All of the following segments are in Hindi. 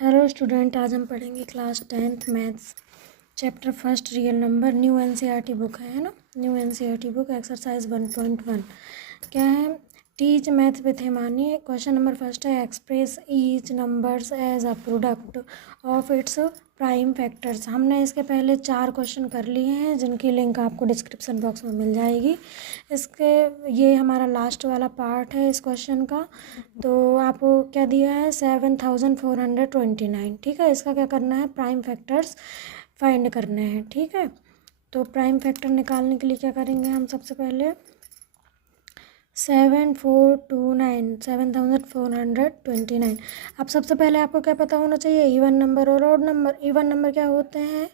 हेलो स्टूडेंट, आज हम पढ़ेंगे class 10th maths chapter first real number. New NCERT book है ना। न्यू एनसीईआरटी बुक एक्सरसाइज 1.1 क्या है? Teach math with Himani. Question number first है express each numbers as a product of its prime factors. हमने इसके पहले 4 क्वेश्चन कर लिए हैं जिनकी लिंक आपको डिस्क्रिप्शन बॉक्स में मिल जाएगी। ये हमारा लास्ट वाला पार्ट है इस क्वेश्चन का। तो आपको क्या दिया है? 7429। ठीक है, इसका क्या करना है? प्राइम फैक्टर्स फाइंड करने हैं। ठीक है, तो प्राइम फैक्टर निकालने के लिए क्या करेंगे हम? सबसे पहले 7429। अब सबसे पहले आपको क्या पता होना चाहिए? इवन नंबर और ऑड नंबर। इवन नंबर क्या होते हैं?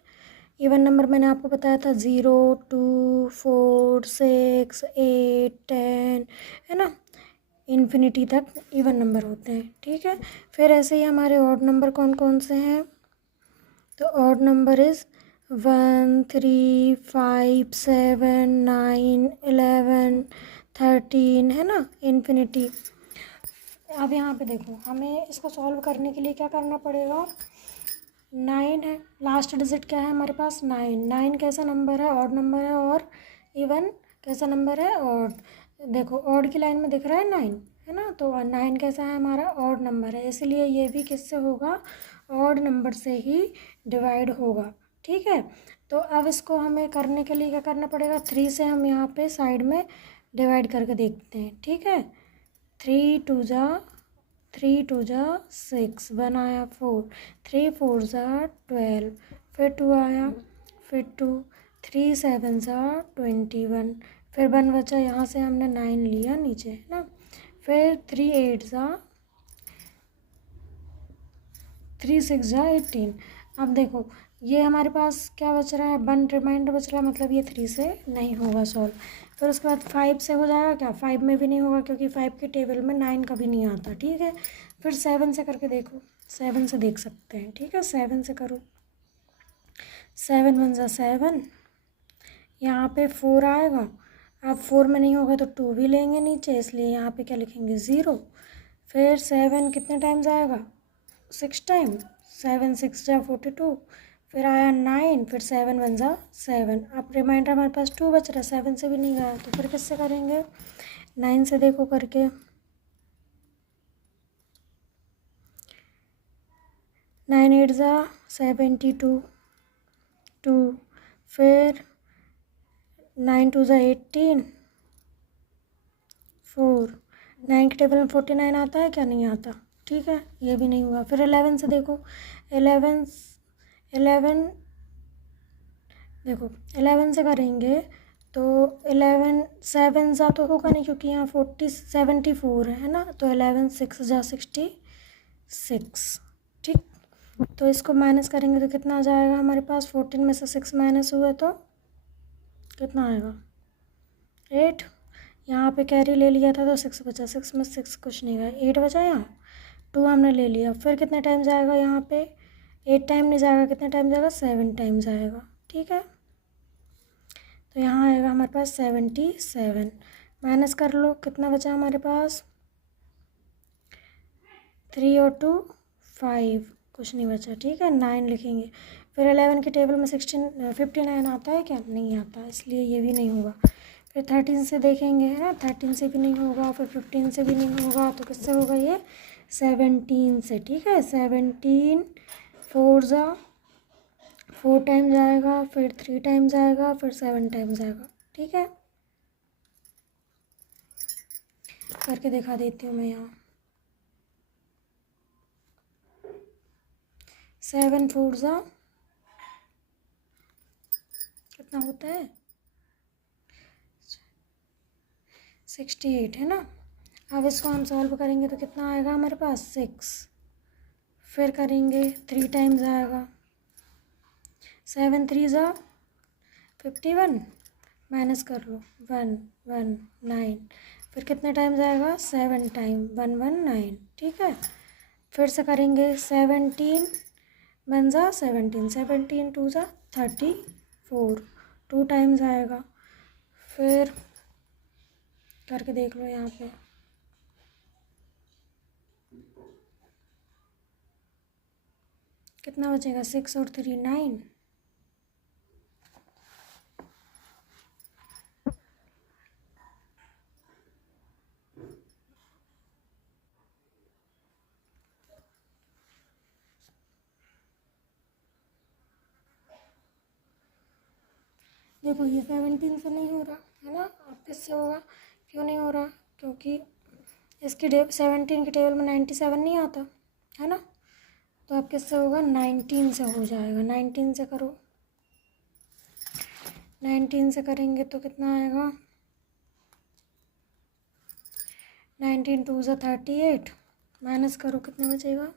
इवन नंबर मैंने आपको बताया था 0, 2, 4, 6, 8, 10, है ना, इन्फिनिटी तक इवन नंबर होते हैं। ठीक है, फिर ऐसे ही हमारे ऑड नंबर कौन कौन से हैं? तो ऑड नंबर इज़ 1, 3, 5, 7, 9, 11, 13, है ना, इन्फिनिटी। अब यहाँ पे देखो, हमें इसको सॉल्व करने के लिए क्या करना पड़ेगा? 9 है, लास्ट डिजिट क्या है हमारे पास? 9। 9 कैसा नंबर है? ऑड नंबर है। और इवन कैसा नंबर है? ऑड। देखो ऑड की लाइन में दिख रहा है 9, है ना, तो 9 कैसा है हमारा? ऑड नंबर है, इसलिए ये भी किससे होगा? ऑड नंबर से ही डिवाइड होगा। ठीक है, तो अब इसको हमें करने के लिए क्या करना पड़ेगा? 3 से हम यहाँ पे साइड में डिवाइड करके देखते हैं। ठीक है, 3 2 जा 6, 1 आया 4, 3 4 जा 12, फिर 2 आया, फिर 2, 3 7 जा 21, फिर 1 बचा, यहाँ से हमने 9 लिया नीचे, है ना, फिर 3 8 जा 3 6 जा 18। अब देखो ये हमारे पास क्या बच रहा है? 1 रिमाइंडर बच रहा है, मतलब ये 3 से नहीं होगा सॉल्व। फिर उसके बाद 5 से हो जाएगा क्या? 5 में भी नहीं होगा क्योंकि 5 के टेबल में 9 कभी नहीं आता। ठीक है, फिर 7 से करके देखो, 7 से देख सकते हैं। ठीक है, 7 से करो, 7 1 जा 7, यहाँ पे 4 आएगा। अब 4 में नहीं होगा तो 2 भी लेंगे नीचे, इसलिए यहाँ पे क्या लिखेंगे? 0। फिर 7 कितने टाइम्स आएगा? 6 टाइम। 7 6 जा 42, फिर आया 9, फिर 7 1 जा 7। अब रिमाइंडर हमारे पास 2 बच रहा है, 7 से भी नहीं गया, तो फिर किससे करेंगे? 9 से देखो करके, 9 8 जा 72, 2, फिर 9 2 जा 18, 4। 9 के टेबल में 49 आता है क्या? नहीं आता। ठीक है, ये भी नहीं हुआ। फिर 11 से देखो, 11 देखो 11 से करेंगे तो 11 7 जा तो होगा नहीं क्योंकि यहाँ 74 है ना, तो 11 6 जा 66। ठीक, तो इसको माइनस करेंगे तो कितना आ जाएगा हमारे पास? 14 में से 6 माइनस हुआ तो कितना आएगा? 8। यहाँ पे कैरी ले लिया था तो 6 बचा, 6 में 6 कुछ नहीं गया, 8 बचा। यहाँ 2 हमने ले लिया, फिर कितने टाइम जाएगा? यहाँ पे 8 टाइम नहीं जाएगा, कितने टाइम जाएगा? 7 टाइम जाएगा। ठीक है, तो यहाँ आएगा हमारे पास 77। माइनस कर लो, कितना बचा हमारे पास? 3 और 2 5, कुछ नहीं बचा। ठीक है, 9 लिखेंगे। फिर 11 के टेबल में 59 आता है क्या? नहीं आता, इसलिए ये भी नहीं होगा। फिर 13 से देखेंगे, है ना, 13 से भी नहीं होगा, फिर 15 से भी नहीं होगा, तो किससे होगा ये? 17 से। ठीक है, 17 4 जा 4 टाइम जाएगा, फिर 3 टाइम जाएगा, फिर 7 टाइम जाएगा। ठीक है, करके दिखा देती हूँ मैं यहाँ। 7 4 जा कितना होता है? 68, है ना। अब इसको हम सॉल्व करेंगे तो कितना आएगा हमारे पास? 6। फिर करेंगे 3 टाइम्स आएगा, 7 3 जा 51, माइनस कर लो, 1 1 9। फिर कितने टाइम जाएगा? 7 टाइम, 1 1 9। ठीक है, फिर से करेंगे 17 1 जा 17, 17 2 जा 34, 2 टाइम्स आएगा। फिर करके देख लो यहाँ पे, कितना बचेगा, 6 और 3 9। देखो ये 17 से नहीं हो रहा है ना, अब किससे होगा, क्यों नहीं हो रहा, क्योंकि इसकी 17 की टेबल में 97 नहीं आता है ना, तो अब किससे होगा, 19 से हो जाएगा। 19 से करो, 19 से करेंगे तो कितना आएगा, 19 2 ज़ा 38, माइनस करो कितना बचेगा,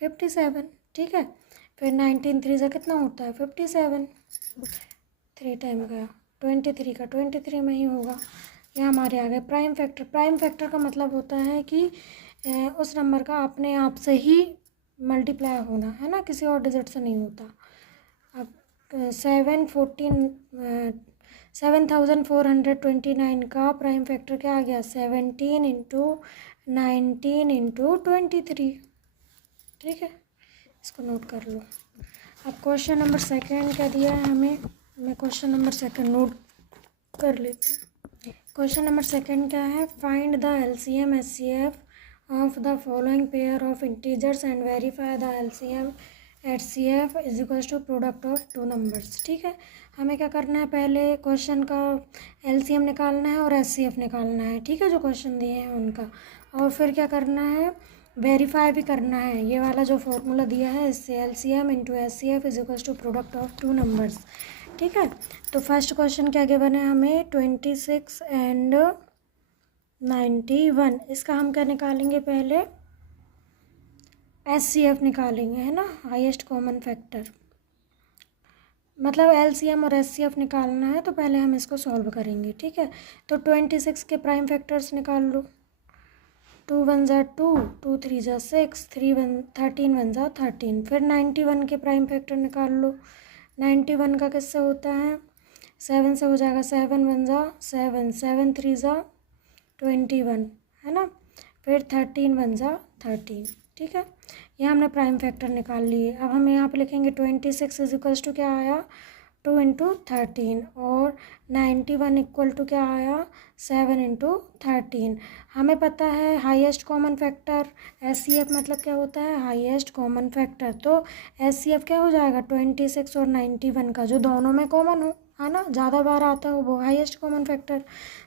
57। ठीक है, फिर 19 3 ज़ा कितना होता है, 57, 3 टाइम गया, 23 का 23 में ही होगा। ये हमारे आ गए प्राइम फैक्टर। प्राइम फैक्टर का मतलब होता है कि उस नंबर का अपने आप से ही मल्टीप्लाई होना है ना, किसी और डिजिट से नहीं होता। अब 7429 का प्राइम फैक्टर क्या आ गया, 17 इंटू 19 इंटू 23। ठीक है, इसको नोट कर लो। अब क्वेश्चन नंबर सेकंड क्या दिया है हमें, मैं क्वेश्चन नंबर सेकंड नोट कर लेती हूँ। क्वेश्चन नंबर सेकंड क्या है, find the LCM SCF of the following pair of integers and verify the LCM HCF is equals to product of two numbers. ठीक है, हमें क्या करना है, पहले क्वेश्चन का LCM निकालना है और SCF निकालना है। ठीक है, जो क्वेश्चन दिए हैं उनका, और फिर क्या करना है, वेरीफाई भी करना है। ये वाला जो फॉर्मूला दिया है इससे LCM into SCF is equals to product of two numbers. ठीक है, तो फर्स्ट क्वेश्चन क्या गिवन है हमें, 26 एंड 91। इसका हम क्या निकालेंगे, पहले SCF निकालेंगे है ना, हाईएस्ट कॉमन फैक्टर। मतलब LCM और SCF निकालना है तो पहले हम इसको सॉल्व करेंगे। ठीक है, तो 26 के प्राइम फैक्टर्स निकाल लो, 2 1 ज़ा 2, 2 3 ज़ा 6, 13 1 ज़ा 13। फिर 91 के प्राइम फैक्टर निकाल लो, 91 का किससे होता है, 7 से हो जाएगा, 7 1 ज़ा 7, 7 3 ज़ा 21 है ना, फिर 13 1 ज़ा 13। ठीक है, ये हमने प्राइम फैक्टर निकाल लिए। अब हम यहाँ पे लिखेंगे 26 इज इक्वल्स टू क्या आया, 2 इंटू 13, और 91 इक्वल टू क्या आया, 7 इंटू 13। हमें पता है हाईएस्ट कॉमन फैक्टर SCF मतलब क्या होता है, हाईएस्ट कॉमन फैक्टर। तो SCF क्या हो जाएगा, 26 और 91 का जो दोनों में कॉमन हो है ना, ज़्यादा बार आता है वो हाईएस्ट कॉमन फैक्टर।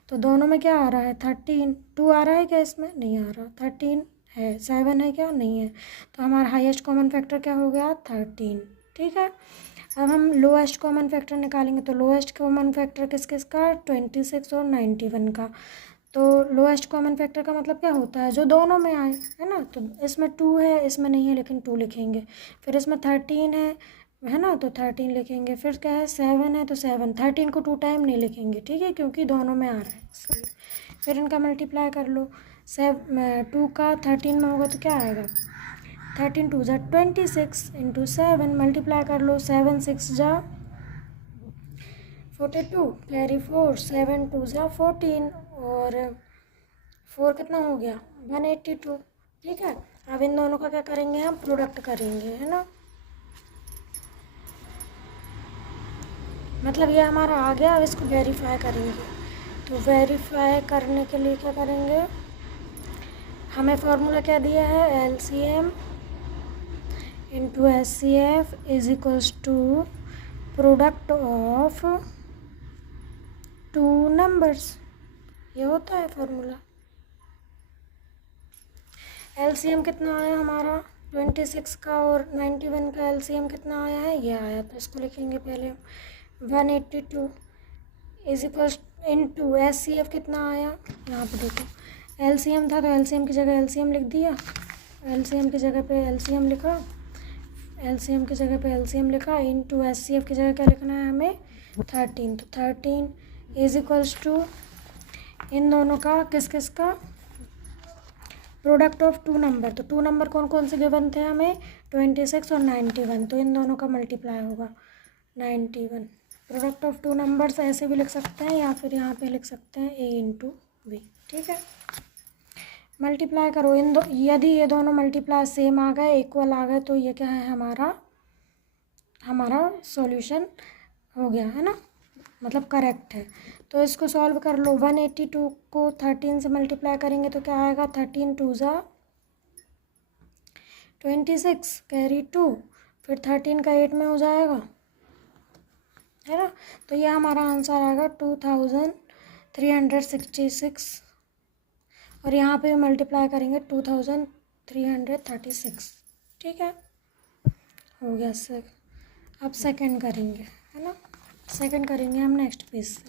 तो दोनों में क्या आ रहा है, 13। 2 आ रहा है क्या, इसमें नहीं आ रहा, 13 है, 7 है क्या, नहीं है, तो हमारा हाईएस्ट कॉमन फैक्टर क्या हो गया, 13। ठीक है, अब हम लोएस्ट कॉमन फैक्टर निकालेंगे, तो लोएस्ट कॉमन फैक्टर किस किस का, 26 और 91 का। तो लोएस्ट कॉमन फैक्टर का मतलब क्या होता है, जो दोनों में आए है ना, तो इसमें 2 है, इसमें नहीं है लेकिन 2 लिखेंगे। फिर इसमें 13 है ना, तो 13 लिखेंगे। फिर क्या है, 7 है तो 7, 13 को 2 टाइम नहीं लिखेंगे। ठीक है, क्योंकि दोनों में आ रहा है इसलिए। फिर इनका मल्टीप्लाई कर लो, 2 का 13 में होगा तो क्या आएगा, 13 2 ज़ा 26 इंटू 7, मल्टीप्लाई कर लो, 7 6 ज़ा 42, कैरी 4, 7 2 ज़ा 14, और 4 कितना हो गया, 182। ठीक है, अब इन दोनों का क्या करेंगे, हम प्रोडक्ट करेंगे है ना, मतलब ये हमारा आ गया। अब इसको वेरीफाई करेंगे, तो वेरीफाई करने के लिए क्या करेंगे, हमें फार्मूला क्या दिया है, LCM into SCF is equals to product of two numbers, ये होता है फार्मूला। LCM कितना आया हमारा, 26 का और 91 का LCM कितना आया है, ये आया, तो इसको लिखेंगे पहले 182 इज इक्वल्स इंटू SCF कितना आया, यहाँ पे देखो LCM था तो LCM की जगह LCM लिख दिया, LCM की जगह पे LCM लिखा, LCM की जगह पे LCM लिखा, इंटू SCF की जगह क्या लिखना है हमें, 13। तो 13 इज इक्वल्स टू इन दोनों का किस किस का, प्रोडक्ट ऑफ टू नंबर। तो टू नंबर कौन कौन से गिवन थे हमें, 26 और 91, तो इन दोनों का मल्टीप्लाई होगा 91। प्रोडक्ट ऑफ टू नंबर्स ऐसे भी लिख सकते हैं या फिर यहाँ पे लिख सकते हैं A इंटू B। ठीक है, मल्टीप्लाई करो इन दो, यदि ये दोनों मल्टीप्लाई सेम आ गए, इक्वल आ गए, तो ये क्या है, हमारा सॉल्यूशन हो गया है ना, मतलब करेक्ट है। तो इसको सॉल्व कर लो। 182 को 13 से मल्टीप्लाई करेंगे तो क्या आएगा, 13 2 ज़ा 26, कैरी 2, फिर 13 का 8 में हो जाएगा, है ना। तो ये हमारा आंसर आएगा 2366, और यहाँ पे मल्टीप्लाई करेंगे 2336। ठीक है, हो गया सर। अब सेकंड करेंगे, है ना, सेकंड करेंगे हम नेक्स्ट पेज से।